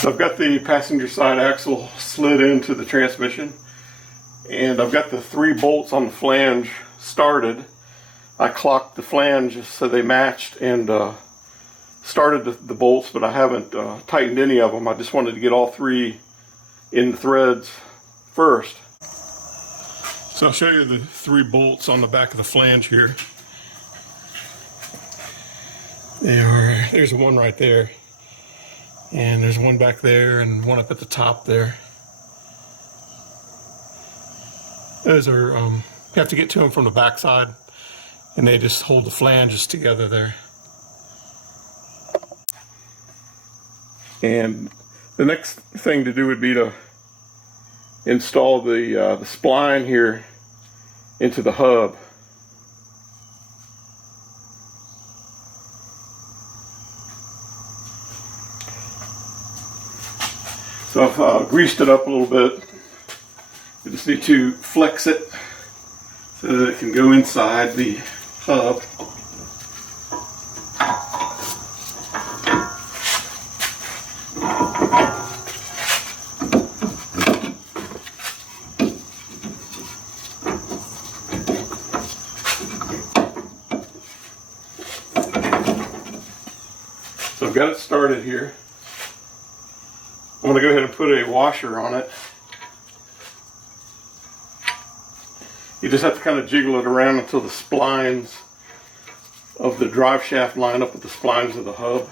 So I've got the passenger side axle slid into the transmission, and I've got the 3 bolts on the flange started. I clocked the flange so they matched and started the bolts, but I haven't tightened any of them. I just wanted to get all 3 in the threads first. So I'll show you the 3 bolts on the back of the flange here. There's one right there, and there's one back there and one up at the top there. Those are, you have to get to them from the back side, and they just hold the flanges together there. And the next thing to do would be to install the spline here into the hub. So I've greased it up a little bit. You just need to flex it so that it can go inside the hub. So I've got it started here. I'm going to go ahead and put a washer on it. You just have to kind of jiggle it around until the splines of the drive shaft line up with the splines of the hub.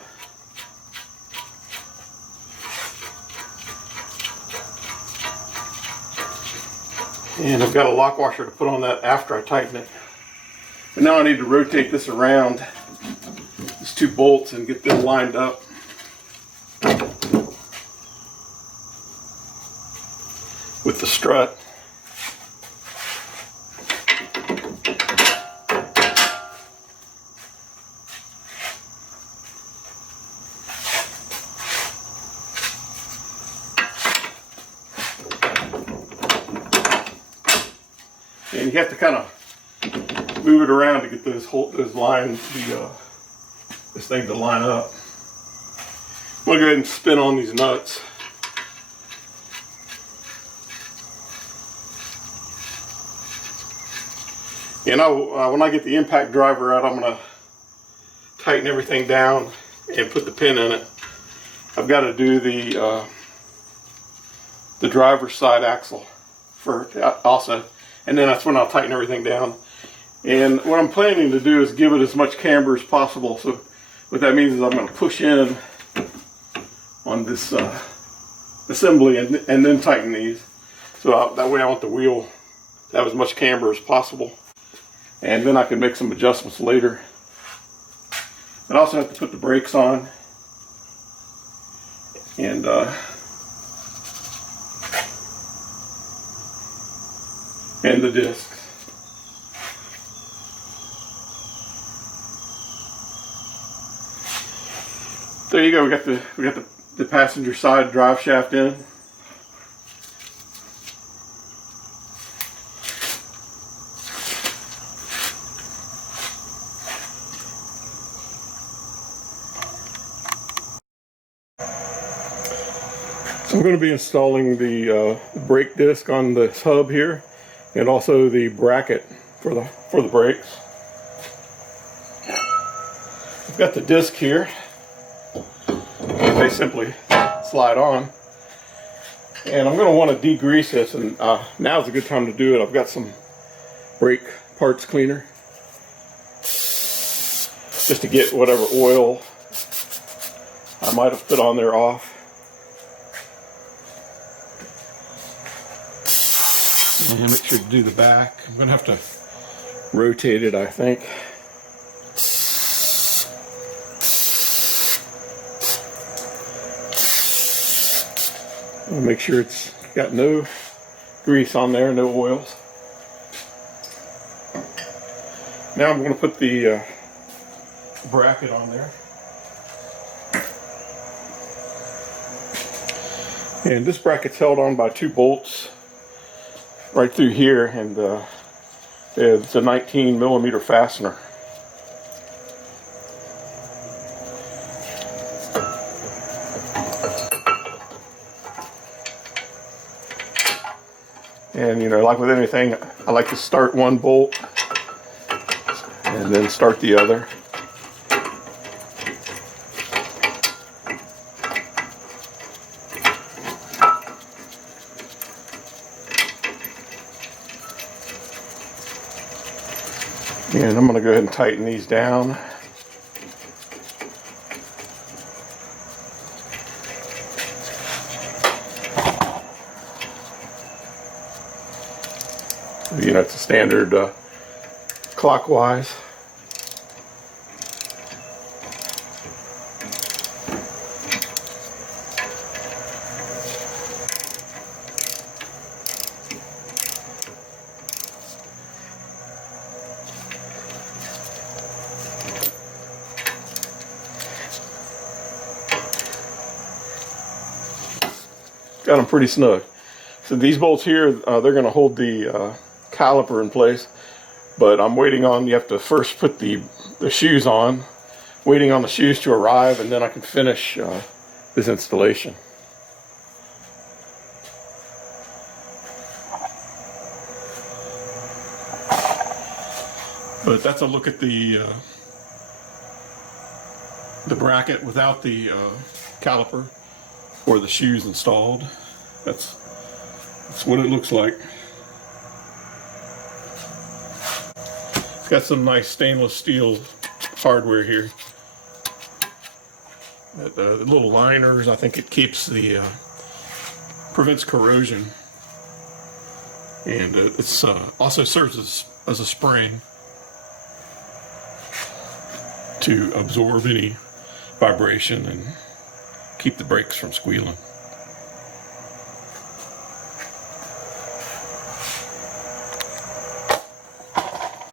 And I've got a lock washer to put on that after I tighten it. But now I need to rotate this around, these 2 bolts, and get them lined up. With the strut. And you have to kind of move it around to get those lines, this thing to line up. I'm going to go ahead and spin on these nuts. And when I get the impact driver out, I'm going to tighten everything down and put the pin in it. I've got to do the driver's side axle first also, and then that's when I'll tighten everything down. And what I'm planning to do is give it as much camber as possible. So what that means is I'm going to push in on this assembly and then tighten these. So that way I want the wheel to have as much camber as possible. And then I can make some adjustments later. I also have to put the brakes on. And the discs. There you go. We got the passenger side drive shaft in. I'm going to be installing the brake disc on this hub here, and also the bracket for the brakes. I've got the disc here. They simply slide on, and I'm going to want to degrease this, and now's a good time to do it. I've got some brake parts cleaner just to get whatever oil I might have put on there off. And make sure to do the back. I'm going to have to rotate it, I think. I'll make sure it's got no grease on there, no oils. Now I'm going to put the bracket on there. And this bracket's held on by 2 bolts right through here, and it's a 19mm fastener. And you know, like with anything, I like to start one bolt and then start the other. And I'm going to go ahead and tighten these down. You know, it's a standard clockwise. Got them pretty snug. So these bolts here, they're going to hold the caliper in place, but I'm waiting on, you have to first put the shoes on, waiting on the shoes to arrive, and then I can finish this installation. But that's a look at the bracket without the caliper or the shoes installed. That's what it looks like. It's got some nice stainless steel hardware here. The little liners, I think it keeps the prevents corrosion, and it's also serves as a spring to absorb any vibration and keep the brakes from squealing.